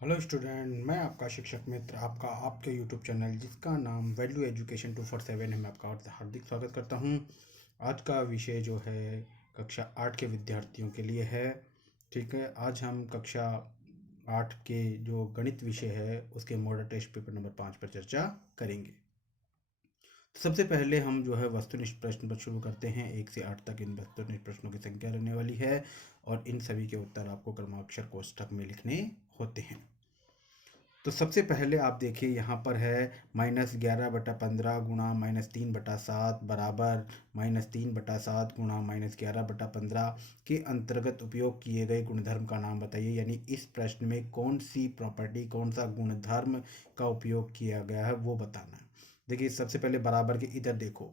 Hello student, मैं आपका शिक्षक मित्र आपका आपके यूट्यूब चैनल जिसका नाम वैल्यू एजुकेशन 247 है, मैं आपका हार्दिक स्वागत करता हूं। आज का विषय जो है कक्षा 8 के विद्यार्थियों के लिए है। ठीक है, आज हम कक्षा 8 के जो गणित विषय है उसके मॉडल टेस्ट पेपर नंबर 5 पर चर्चा करेंगे। तो सबसे पहले हम जो है वस्तुनिष्ठ प्रश्न पर शुरू करते हैं। 1 से 8 तक इन वस्तुनिष्ठ प्रश्नों की संख्या रहने वाली है और इन सभी के उत्तर आपको क्रमाक्षर कोष्ठक में लिखने होते हैं। तो सबसे पहले आप देखिए यहाँ पर है -11/15 गुणा -3/7 बराबर -3/7 गुणा -11/15 के अंतर्गत उपयोग किए गए गुणधर्म का नाम बताइए। यानी इस प्रश्न में कौन सी प्रॉपर्टी, कौन सा गुणधर्म का उपयोग किया गया है वो बताना है। देखिए सबसे पहले बराबर के इधर देखो,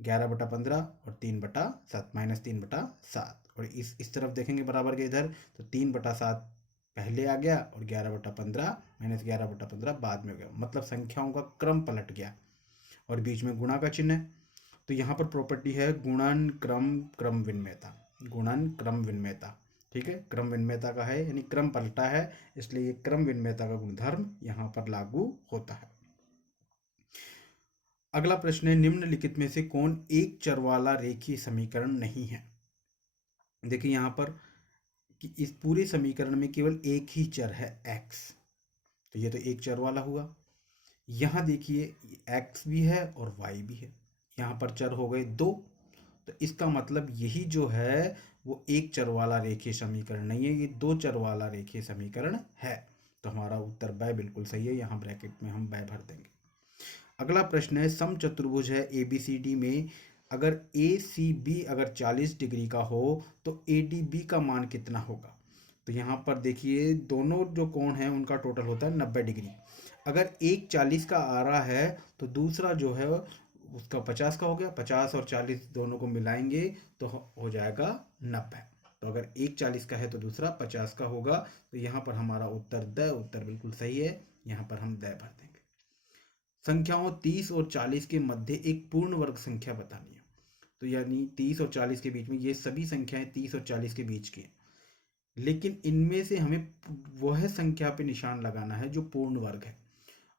11/15 और 3/7 -3/7, और इस तरफ देखेंगे बराबर के इधर तो 3/7 पहले आ गया और 11/15 -11/15 बाद में हो गया। मतलब संख्याओं का क्रम पलट गया और बीच में गुणा का चिन्ह है। तो यहाँ पर प्रॉपर्टी है गुणन क्रम क्रम विनिमयता। गुणन क्रम विनिमयता, ठीक है, क्रम विनिमयता का है, यानी क्रम पलटा है, इसलिए ये क्रम विनिमयता का गुणधर्म यहाँ पर लागू होता है। अगला प्रश्न है, निम्नलिखित में से कौन एक चर वाला रेखीय समीकरण नहीं है। देखिए यहाँ पर कि इस पूरे समीकरण में केवल एक ही चर है x, तो ये तो एक चर वाला हुआ। यहाँ देखिए x भी है और y भी है, यहाँ पर चर हो गए दो, तो इसका मतलब यही जो है वो एक चर वाला रेखीय समीकरण नहीं है, ये दो चर वाला रेखीय समीकरण है। तो हमारा उत्तर ब बिल्कुल सही है, यहाँ ब्रैकेट में हम ब भर देंगे। अगला प्रश्न है, समचतुर्भुज है ABCD में अगर ACB अगर 40 डिग्री का हो तो ADB का मान कितना होगा। तो यहाँ पर देखिए दोनों जो कोण हैं उनका टोटल होता है 90 डिग्री। अगर एक 40 का आ रहा है तो दूसरा जो है उसका 50 का हो गया, 50 और 40 दोनों को मिलाएंगे तो हो जाएगा 90। तो अगर एक 40 का है तो दूसरा 50 का होगा। तो यहाँ पर हमारा उत्तर बिल्कुल सही है, यहाँ पर हम द भर देंगे। संख्याओं 30 और 40 के मध्य एक पूर्ण वर्ग संख्या बतानी है। तो यानी 30 और 40 के बीच में ये सभी संख्याएं 30 और 40 के बीच की हैं, लेकिन इनमें से हमें वह संख्या पे निशान लगाना है जो पूर्ण वर्ग है।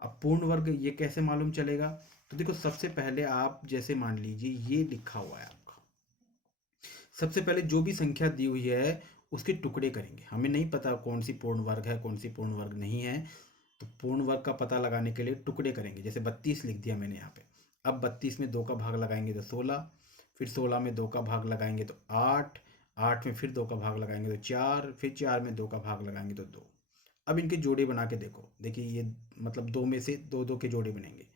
अब पूर्ण वर्ग ये कैसे मालूम चलेगा, तो देखो सबसे पहले आप जैसे मान लीजिए ये लिखा हुआ है आपका, सबसे पहले जो भी संख्या दी हुई है उसके टुकड़े करेंगे। हमें नहीं पता कौन सी पूर्ण वर्ग है कौन सी पूर्ण वर्ग नहीं है, तो पूर्ण वर्ग का पता लगाने के लिए टुकड़े करेंगे। जैसे 32 लिख दिया मैंने यहाँ पे, अब 32 में 2 का भाग लगाएंगे तो 16, फिर 16 में 2 का भाग लगाएंगे तो 8, 8 में फिर 2 का भाग लगाएंगे तो 4, फिर 4 में 2 का भाग लगाएंगे तो 2। अब इनके जोड़े बना के देखो, देखिए ये मतलब दो में से दो दो के जोड़े बनेंगे,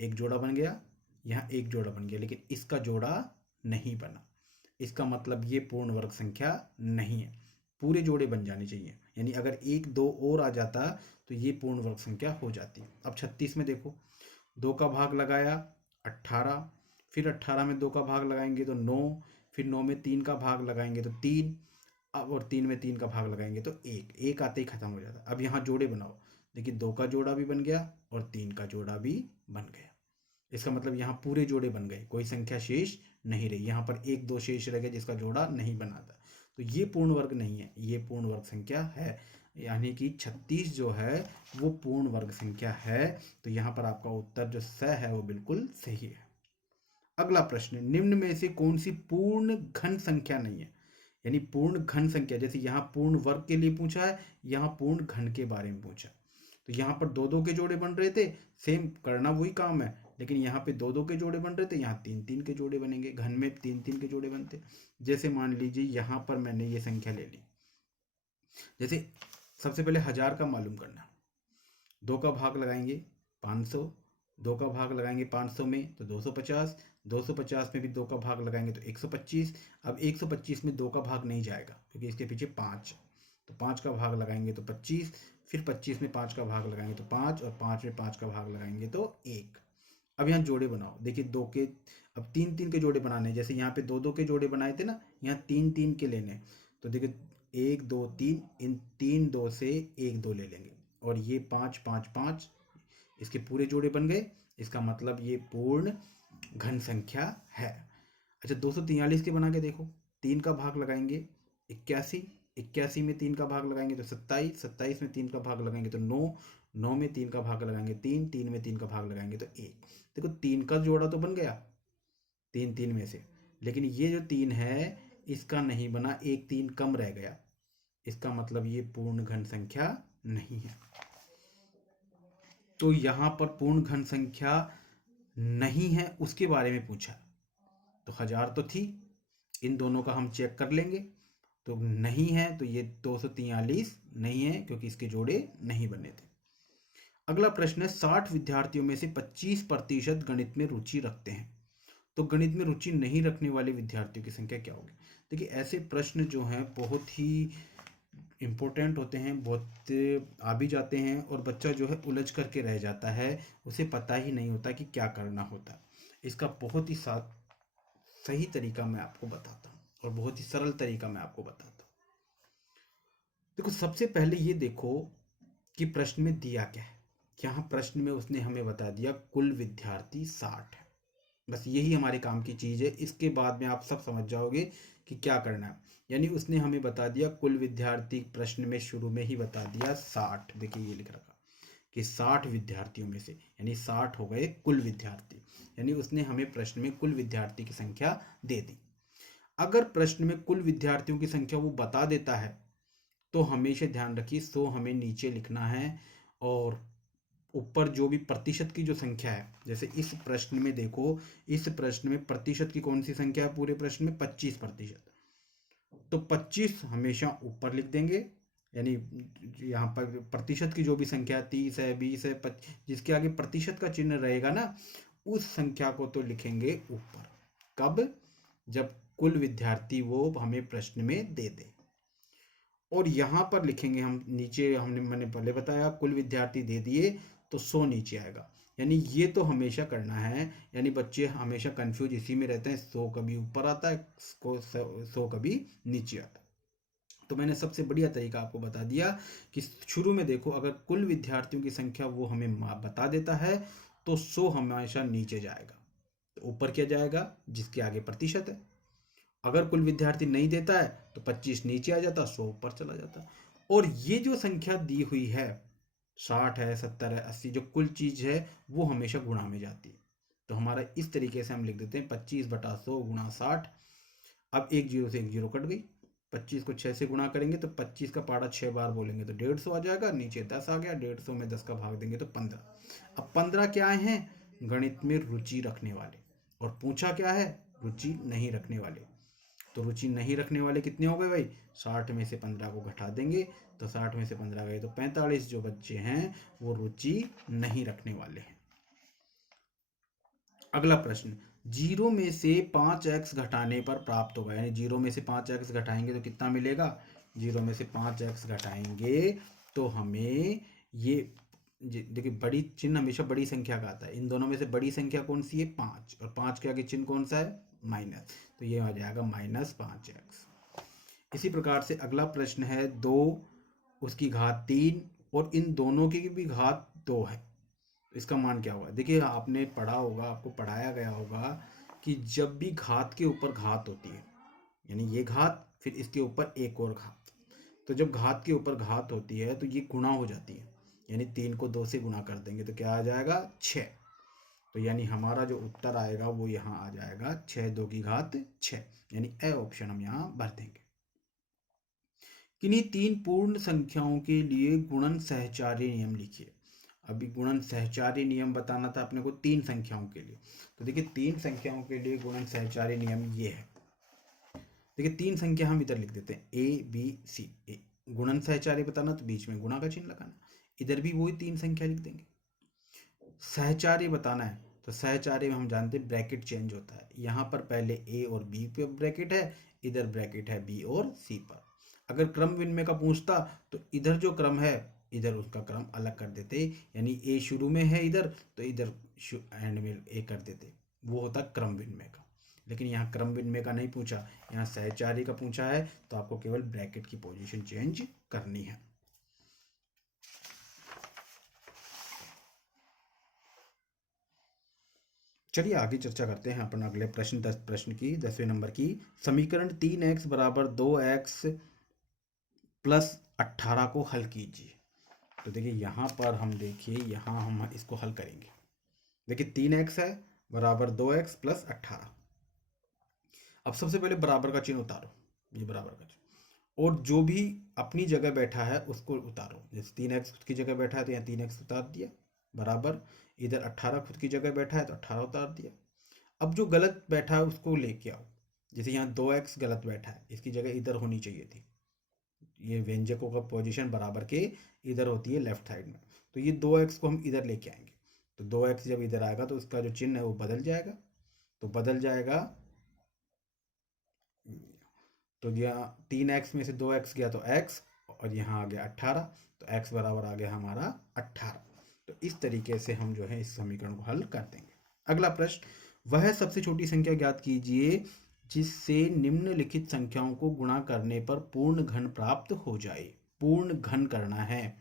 एक जोड़ा बन गया, यहाँ एक जोड़ा बन गया, लेकिन इसका जोड़ा नहीं बना। इसका मतलब ये पूर्ण वर्ग संख्या नहीं है, पूरे जोड़े बन जाने चाहिए। यानी अगर एक दो और आ जाता तो ये पूर्ण वर्ग संख्या हो जाती। अब 36 में देखो, 2 का भाग लगाया 18, फिर 18 में 2 का भाग लगाएंगे तो 9, फिर 9 में 3 का भाग लगाएंगे तो 3, अब और 3 में 3 का भाग लगाएंगे तो 1, एक आते ही खत्म हो जाता। अब यहाँ जोड़े बनाओ, देखिए 2 का जोड़ा भी बन गया और 3 का जोड़ा भी बन गया। इसका मतलब यहाँ पूरे जोड़े बन गए, कोई संख्या शेष नहीं रही। यहाँ पर एक दो शेष रह गया जिसका जोड़ा नहीं बना था, तो ये पूर्ण वर्ग नहीं है, ये पूर्ण वर्ग संख्या है। यानी कि 36 जो है वो पूर्ण वर्ग संख्या है। तो यहाँ पर आपका उत्तर जो स है वो बिल्कुल सही है। अगला प्रश्न, निम्न में से कौन सी पूर्ण घन संख्या नहीं है। यानी पूर्ण घन संख्या, जैसे यहाँ पूर्ण वर्ग के लिए पूछा है, यहाँ पूर्ण घन के बारे में पूछा। तो यहाँ पर दो दो के जोड़े बन रहे थे, सेम करना वही काम है, लेकिन यहाँ पे दो दो के जोड़े बन रहे थे, यहाँ तीन तीन के जोड़े बनेंगे। घन में तीन तीन के जोड़े बनते। जैसे मान लीजिए यहाँ पर मैंने ये संख्या ले ली, जैसे सबसे पहले 1000 का मालूम करना, 2 का भाग लगाएंगे 500, 2 का भाग लगाएंगे 500 में तो 250, 250 में भी 2 का भाग लगाएंगे तो 125। अब 125 में 2 का भाग नहीं जाएगा क्योंकि इसके पीछे 5, तो 5 का भाग लगाएंगे तो 25, फिर 25 में 5 का भाग लगाएंगे तो 5, और 5 में 5 का भाग लगाएंगे तो 1। अब यहाँ जोड़े बनाओ, देखिए दो के, अब तीन तीन के जोड़े बनाने, जैसे यहाँ पे दो दो के जोड़े बनाए थे ना, यहाँ तीन तीन के लेने। तो देखिए 1 2 3, इन 3 2 से 1 2 ले लेंगे, और ये 5 5 5, इसके पूरे जोड़े बन गए। इसका मतलब ये पूर्ण घन संख्या है। अच्छा 243 के बना के देखो, 3 का भाग लगाएंगे 81, 81 में 3 का भाग लगाएंगे तो 27, 27 में 3 का भाग लगाएंगे तो 9, 9 में 3 का भाग लगाएंगे 3, 3 में 3 का भाग लगाएंगे तो 1। देखो 3 का जोड़ा तो बन गया 3 3 में से, लेकिन ये जो 3 है इसका नहीं बना, एक 3 कम रह गया, इसका मतलब ये पूर्ण घन संख्या नहीं है। तो यहाँ पर पूर्ण घन संख्या नहीं है उसके बारे में पूछा, तो 1000 तो थी, इन दोनों का हम चेक कर लेंगे, तो नहीं है, तो ये 243 नहीं है क्योंकि इसके जोड़े नहीं बने थे। अगला प्रश्न है 60 विद्यार्थियों में से 25% गणित में रुचि रखते हैं, तो गणित में रुचि नहीं रखने वाले विद्यार्थियों की संख्या क्या होगी। देखिए ऐसे प्रश्न जो हैं बहुत ही इम्पोर्टेंट होते हैं, बहुत आ भी जाते हैं और बच्चा जो है उलझ करके रह जाता है, उसे पता ही नहीं होता कि क्या करना होता है। इसका बहुत ही सही तरीका मैं आपको बताता हूँ और बहुत ही सरल तरीका मैं आपको बताता हूँ। देखो सबसे पहले ये देखो कि प्रश्न में दिया क्या है। यहाँ प्रश्न में उसने हमें बता दिया कुल विद्यार्थी 60 है, बस यही हमारे काम की चीज़ है। इसके बाद में आप सब समझ जाओगे कि क्या करना है। यानी उसने हमें बता दिया कुल विद्यार्थी, प्रश्न में शुरू में ही बता दिया 60, देखिए ये लिख रखा कि 60 विद्यार्थियों में से, यानी 60 हो गए कुल विद्यार्थी, यानी उसने हमें प्रश्न में कुल विद्यार्थी की संख्या दे दी। अगर प्रश्न में कुल विद्यार्थियों की संख्या वो बता देता है तो हमेशा ध्यान रखिए 100 हमें नीचे लिखना है और ऊपर जो भी प्रतिशत की जो संख्या है, जैसे इस प्रश्न में देखो, इस प्रश्न में प्रतिशत की कौन सी संख्या है पूरे प्रश्न में 25%, तो 25 हमेशा ऊपर लिख देंगे। यानी यहाँ पर प्रतिशत की जो भी संख्या 30 है 20 है 25, जिसके आगे प्रतिशत का चिन्ह रहेगा ना, उस संख्या को तो लिखेंगे ऊपर। कब? जब कुल विद्यार्थी वो हमें प्रश्न में दे दे। और यहाँ पर लिखेंगे हम नीचे, मैंने पहले बताया कुल विद्यार्थी दे दिए तो 100 नीचे आएगा, यानी ये तो हमेशा करना है। यानी बच्चे हमेशा कंफ्यूज इसी में रहते हैं, 100 कभी ऊपर आता है, 100 कभी नीचे आता है। तो मैंने सबसे बढ़िया तरीका आपको बता दिया कि शुरू में देखो अगर कुल विद्यार्थियों की संख्या वो हमें बता देता है तो 100 हमेशा नीचे जाएगा, तो ऊपर क्या जाएगा? जिसके आगे प्रतिशत है। अगर कुल विद्यार्थी नहीं देता है तो 25 नीचे आ जाता, 100 ऊपर चला जाता। और ये जो संख्या दी हुई है 60 है 70 है 80, जो कुल चीज है वो हमेशा गुणा में जाती है। तो हमारा इस तरीके से हम लिख देते हैं 25/100 गुणा 60। अब एक जीरो से एक जीरो कट गई, 25 को 6 से गुणा करेंगे तो 25 का पारा 6 बार बोलेंगे तो 150 आ जाएगा, नीचे 10 आ गया, 150 में 10 का भाग देंगे तो 15। अब 15 क्या हैं? गणित में रुचि रखने वाले। और पूछा क्या है? रुचि नहीं रखने वाले। तो रुचि नहीं रखने वाले कितने हो गए भाई? 60 में से 15 को घटा देंगे तो 60 में से 15 गए तो 45 जो बच्चे हैं वो रुचि नहीं रखने वाले हैं। अगला प्रश्न, 0 में से 5x घटाने पर प्राप्त होगा, यानी 0 में से 5x घटाएंगे तो कितना मिलेगा? 0 में से 5x घटाएंगे तो हमें ये देखिए बड़ी चिन्ह हमेशा बड़ी संख्या का आता है, इन दोनों में से बड़ी संख्या कौन सी है? 5, और 5 के आगे चिन्ह कौन सा है? माइनस, तो ये आ जाएगा -5x। इसी प्रकार से अगला प्रश्न है 2 उसकी घात 3 और इन दोनों की भी घात 2 है, तो इसका मान क्या होगा? देखिए आपने पढ़ा होगा, आपको पढ़ाया गया होगा कि जब भी घात के ऊपर घात होती है, यानी ये घात फिर इसके ऊपर एक और घात, तो जब घात के ऊपर घात होती है तो ये गुणा हो जाती है, यानी 3 को 2 से गुणा कर देंगे तो क्या आ जाएगा? 6। तो यानी हमारा जो उत्तर आएगा वो यहाँ आ जाएगा 6 2 की घात 6, यानी ए ऑप्शन हम यहाँ भर देंगे। किन्हीं 3 पूर्ण संख्याओं के लिए गुणन सहचार्य नियम लिखिए। अभी गुणन सहचार्य नियम बताना था अपने को 3 संख्याओं के लिए, तो देखिए 3 संख्याओं के लिए गुणन सहचार्य नियम ये है। देखिए 3 संख्या हम इधर लिख देते हैं ABC। गुणन सहचार्य बताना तो बीच में गुणा का चिन्ह लगाना, इधर भी वही 3 संख्या लिख देंगे। सहचार्य बताना है तो सहचार्य में हम जानते हैं ब्रैकेट चेंज होता है, यहाँ पर पहले A और B पे ब्रैकेट है, इधर ब्रैकेट है B और C पर। अगर क्रम विनिमय का पूछता तो इधर जो क्रम है इधर उसका क्रम अलग कर देते, यानी A शुरू में है इधर तो इधर एंड में A कर देते, वो होता क्रम विनिमय का। लेकिन यहाँ क्रम विनिमय का नहीं पूछा, यहाँ सहचार्य का पूछा है, तो आपको केवल ब्रैकेट की पोजीशन चेंज करनी है। चलिए आगे चर्चा करते हैं अपन अगले प्रश्न 10 प्रश्न की 10वें नंबर की। समीकरण 3x बराबर 2x प्लस 18 को हल कीजिए। तो देखिए यहाँ पर हम देखिए यहाँ हम इसको हल करेंगे। देखिए 3x है बराबर 2x प्लस 18। अब सबसे पहले बराबर का चिन्ह उतारो, ये बराबर का चिन्ह, और जो भी अपनी जगह बैठा है उसको उतारो। जैसे 3x खुद की जगह बैठा है तो यहाँ 3x उतार दिया, बराबर इधर 18 खुद की जगह बैठा है तो 18 उतार दिया। अब जो गलत बैठा है उसको लेके आओ। जैसे यहाँ 2x गलत बैठा है, इसकी जगह इधर होनी चाहिए थी। ये व्यंजकों का पोजीशन बराबर के इधर होती है लेफ्ट साइड में, तो ये 2x को हम इधर लेके आएंगे। तो 2x जब इधर आएगा तो उसका जो चिन्ह है वो बदल जाएगा। तो बदल जाएगा, तो यहाँ 3x में से 2x गया तो x, और यहाँ आ गया 18, तो x बराबर आ गया हमारा 18। तो इस तरीके से हम जो है इस समीकरण को हल कर देंगे। अगला प्रश्न, वह सबसे छोटी संख्या ज्ञात कीजिए जिससे निम्नलिखित संख्याओं को गुणा करने पर पूर्ण घन प्राप्त हो जाए। पूर्ण घन करना है,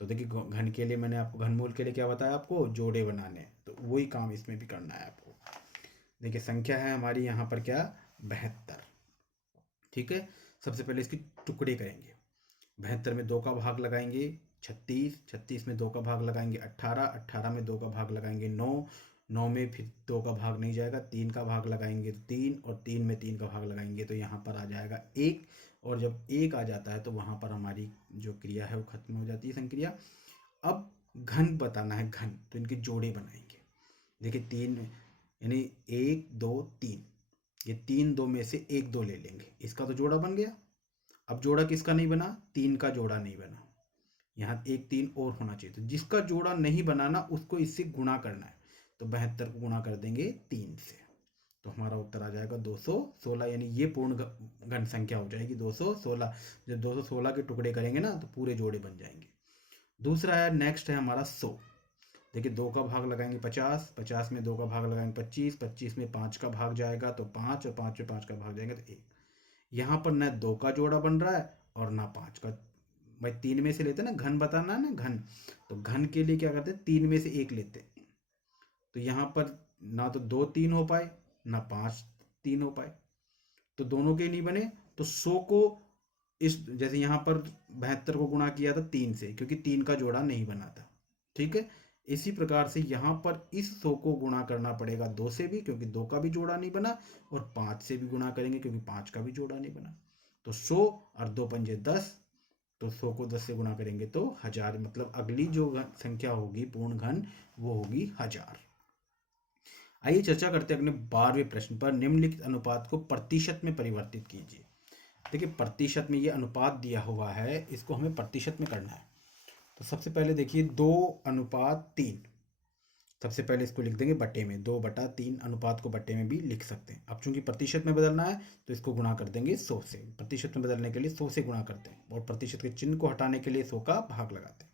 तो देखिए घन के लिए मैंने आपको, घनमूल के लिए क्या बताया आपको, जोड़े बनाने, तो वही काम इसमें भी करना है आपको। देखिए संख्या है हमारी यहाँ पर क्या, 72। ठीक है, सबसे पहले इसकी टुकड़े करेंगे। 72 में 2 का भाग लगाएंगे 36, 36 में 2 का भाग लगाएंगे 18, 18 में 2 का भाग लगाएंगे 9, 9 में फिर 2 का भाग नहीं जाएगा, 3 का भाग लगाएंगे तो 3, और 3 में 3 का भाग लगाएंगे तो यहाँ पर आ जाएगा 1। और जब 1 आ जाता है तो वहाँ पर हमारी जो क्रिया है वो खत्म हो जाती है, संक्रिया। अब घन बताना है, घन, तो इनके जोड़े बनाएंगे। देखिए 3 यानी 1 2 3, ये 3 2 में से 1 2 ले लेंगे, इसका तो जोड़ा बन गया। अब जोड़ा किसका नहीं बना, 3 का जोड़ा नहीं बना, यहाँ 1 3 और होना चाहिए। तो जिसका जोड़ा नहीं बनाना उसको इससे गुणा करना है, तो 72 को गुणा कर देंगे 3 से, तो हमारा उत्तर आ जाएगा 216, यानी ये पूर्ण घन संख्या हो जाएगी 216। जब 216 के टुकड़े करेंगे ना तो पूरे जोड़े बन जाएंगे। दूसरा है, नेक्स्ट है हमारा 100। देखिए 2 का भाग लगाएंगे 50, 50 में 2 का भाग लगाएंगे 25, 25 में 5 का भाग जाएगा तो 5, और 5 में 5 का भाग जाएगा तो 1। यहाँ पर न 2 का जोड़ा बन रहा है और ना 5 का। भाई 3 में से लेते ना, घन बताना है ना, घन, तो घन के लिए क्या करते हैं, 3 में से 1 लेते हैं। तो यहाँ पर ना तो 2 3 हो पाए ना 5 3 हो पाए, तो दोनों के नहीं बने। तो 100 को इस, जैसे यहाँ पर 72 को गुणा किया था 3 से, क्योंकि 3 का जोड़ा नहीं बना था। ठीक है, इसी प्रकार से यहाँ पर इस 100 को गुणा करना पड़ेगा 2 से भी, क्योंकि 2 का भी जोड़ा नहीं बना, और 5 से भी गुणा करेंगे क्योंकि 5 का भी जोड़ा नहीं बना। तो 100 और 2 पंजे 10, तो 100 को 10 से गुणा करेंगे तो 1000, मतलब अगली जो संख्या होगी पूर्ण घन वो होगी 1000। आइए चर्चा करते हैं अपने 12वें प्रश्न पर। निम्नलिखित अनुपात को प्रतिशत में परिवर्तित कीजिए। देखिए प्रतिशत में ये अनुपात दिया हुआ है, इसको हमें प्रतिशत में करना है। तो सबसे पहले देखिए 2:3, सबसे पहले इसको लिख देंगे बट्टे में, 2/3 अनुपात को बट्टे में भी लिख सकते हैं। अब चूंकि प्रतिशत में बदलना है तो इसको गुणा कर देंगे 100 से। प्रतिशत में बदलने के लिए 100 से गुणा करते हैं, और प्रतिशत के चिन्ह को हटाने के लिए 100 का भाग लगाते हैं।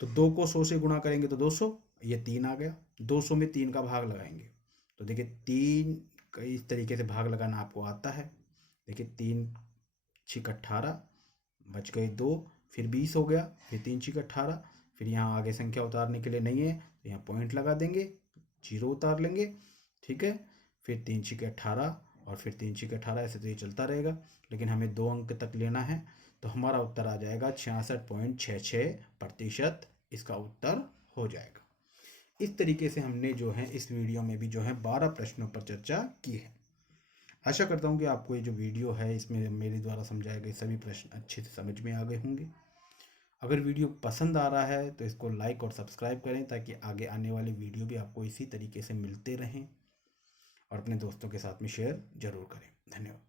तो 2 को 100 से गुणा करेंगे तो 200, ये 3 आ गया। 200 में 3 का भाग लगाएंगे, तो देखिए 3 इस तरीके से भाग लगाना आपको आता है। देखिए 3 6 18, बच गए 2, फिर 20 हो गया, फिर 3 6 18, फिर यहाँ आगे संख्या उतारने के लिए नहीं है तो यहाँ पॉइंट लगा देंगे, 0 उतार लेंगे। ठीक है, फिर 3 6 18, और फिर 3 6 18, ऐसे तो ये चलता रहेगा, लेकिन हमें 2 अंक तक लेना है। तो हमारा उत्तर आ जाएगा 66.66%, इसका उत्तर हो जाएगा। इस तरीके से हमने जो है इस वीडियो में भी जो है 12 प्रश्नों पर चर्चा की है। आशा करता हूँ कि आपको ये जो वीडियो है इसमें मेरे द्वारा समझाए गए सभी प्रश्न अच्छे से समझ में आ गए होंगे। अगर वीडियो पसंद आ रहा है तो इसको लाइक और सब्सक्राइब करें, ताकि आगे आने वाले वीडियो भी आपको इसी तरीके से मिलते रहें, और अपने दोस्तों के साथ में शेयर जरूर करें। धन्यवाद।